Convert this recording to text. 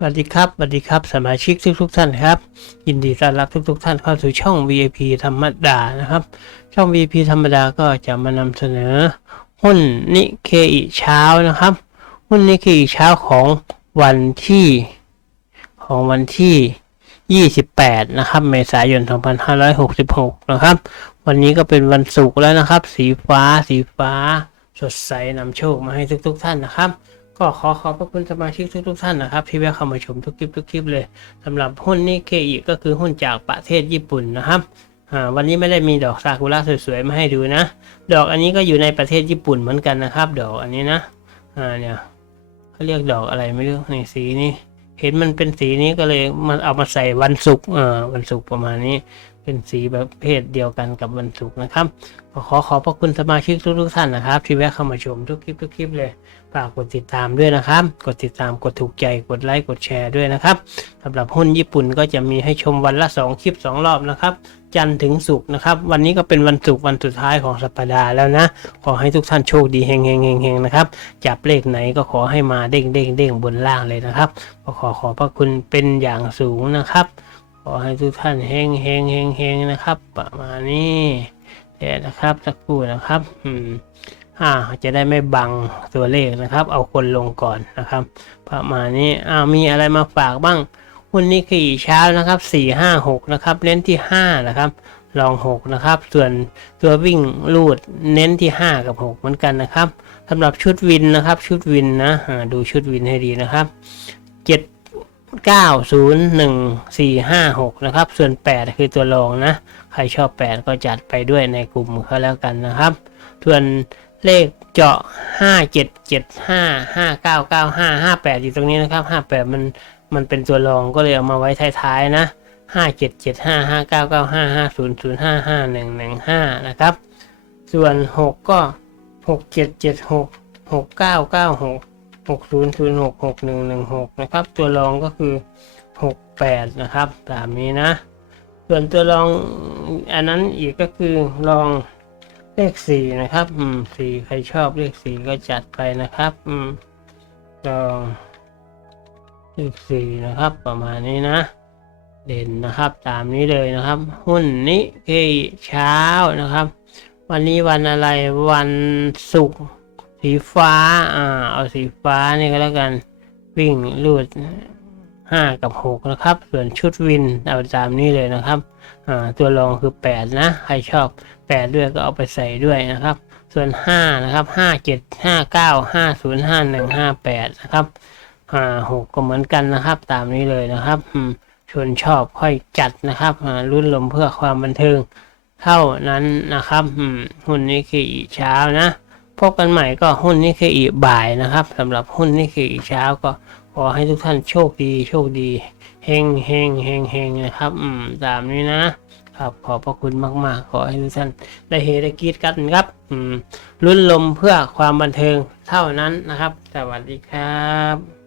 สวัสดีครับสวัสดีครับ สมาชิกทุกทุกท่านครับ ยินดีต้อนรับทุกทุกท่านเข้าสู่ช่อง VIP ธรรมดานะครับ ช่อง VIP ธรรมดาก็จะมานำเสนอ หุ้นนิเคอิเช้านะครับ หุ้นนิเคอิเช้าของวันที่ของวันที่ 28 นะครับ เมษายน 2566 นะครับ วันนี้ก็เป็นวันศุกร์แล้วนะครับ สีฟ้า สีฟ้า สดใสนำโชคมาให้ทุก ๆ ท่านนะครับ ก็ขอขอบพระคุณสมาชิกทุกๆท่านนะครับ ที่แวะเข้ามาชมทุกคลิปทุกคลิปเลยสำหรับหุ้นนิเคอิก็คือหุ้นจากประเทศญี่ปุ่นนะครับวันนี้ไม่ได้มีดอกซากุระสวยๆมาให้ดูนะ ดอกอันนี้ก็อยู่ในประเทศญี่ปุ่นเหมือนกันนะครับ ดอกอันนี้นะอ่าเนี่ยเขาเรียกดอกอะไรไม่รู้ในสีนี้เห็นมันเป็นสีนี้ก็เลยมันเอามาใส่วันศุกร์อ่อวันศุกร์ประมาณนี้ เป็นสีประเภทเดียวกันกับวันศุกร์นะครับ ขอขอบพระคุณสมาชิกทุกๆท่านนะครับ ที่แวะเข้ามาชมทุกคลิปทุกคลิปเลยฝากกดติดตามด้วยนะครับ กดติดตามกดถูกใจกดไลค์กดแชร์ด้วยนะครับสำหรับหุ้นญี่ปุ่นก็จะมีให้ชมวันละ 2 คลิป 2 รอบนะครับ จันทร์ถึงศุกร์นะครับ วันนี้ก็เป็นวันศุกร์วันสุดท้ายของสัปดาห์แล้วนะ ขอให้ทุกท่านโชคดีเฮงเฮงเฮงเฮงนะครับ จับเลขไหนก็ขอให้มาเด้งเด้งเด้งบนล่างเลยนะครับขอขอบพระคุณเป็นอย่างสูงนะครับ อให้ทุกท่านเฮงเฮงเฮงเฮงนะครับ ประมาณนี้เดี๋ยวนะครับสักครู่นะครับอืมอ่าจะได้ไม่บังตัวเลขนะครับ เอาคนลงก่อนนะครับ ประมาณนี้อ้ามีอะไรมาฝากบ้างหุ้นนี้ขี่เช้านะครับสี่ห้าหกนะครับ เน้นที่ห้านะครับลองหกนะครับ ส่วนตัววิ่งลูดเน้นที่ห้ากับหกเหมือนกันนะครับสำหรับชุดวินนะครับ ชุดวินนะอ่าดูชุดวินให้ดีนะครับเจ็ดเก้าศูนย์หนึ่งสี่ห้าหกนะครับ ส่วนแปดคือตัวรองนะ ใครชอบแปดก็จัดไปด้วยในกลุ่มเขาแล้วกันนะครับ ส่วนเลขเจาะห้าเจ็ดเจ็ดห้าห้าเก้าเก้าห้าห้าแปดอยู่ตรงนี้นะครับห้าแปดมันมันเป็นตัวรองก็เลยเอามาไว้ท้ายๆนะห้าเจ็ดเจ็ดห้าห้าเก้าเก้าห้าห้าศูนย์ศูนย์ห้าห้าหนึ่งหนึ่งห้านะครับ ส่วนหกก็ห กเจ็ดเจ็ดหกศูนย์ศูนย์หกหกหนึ่งหนึ่งหกนะครับ ตัวรองก็คือหกแปดนะครับ ตามนี้นะ ส่วนตัวรองอันนั้นอีกก็คือรองเลขสี่นะครับ อืมสี่ใครชอบเลขสี่ก็จัดไปนะครับ อืมลองเลขสี่นะครับ ประมาณนี้นะ เด่นนะครับ ตามนี้เลยนะครับ หุ้นนิเคอิเช้านะครับ วันนี้วันอะไรวันศุกร์ สีฟ้า อ่า เอาสีฟ้านี่ก็แล้วกัน วิ่งรูดห้ากับหกนะครับ ส่วนชุดวินเอาตามนี้เลยนะครับ อ่า ตัวรองคือแปดนะ ใครชอบแปดด้วยก็เอาไปใส่ด้วยนะครับ ส่วนห้านะครับห้าเจ็ดห้าเก้าห้าศูนย์ห้าหนึ่งห้าแปดนะครับ อ่าหกก็เหมือนกันนะครับ ตามนี้เลยนะครับอืมชวนชอบค่อยจัดนะครับอ่ารุ่นลมเพื่อความบันเทิงเท่านั้นนะครับอืมหุ้นนี้คืออีเช้านะ พบกันใหม่ก็หุ้นนี้คืออีบ่ายนะครับสำหรับหุ้นนี้คืออีเช้าก็ขอให้ทุกท่านโชคดีโชคดีเฮงเฮงเฮงเฮงนะครับ อืมตามนี้นะครับขอบพระคุณมาก ๆ ขอให้ทุกท่านได้เฮได้กีดกันครับ อืมลุ้นลมเพื่อความบันเทิงเท่านั้นนะครับ สวัสดีครับ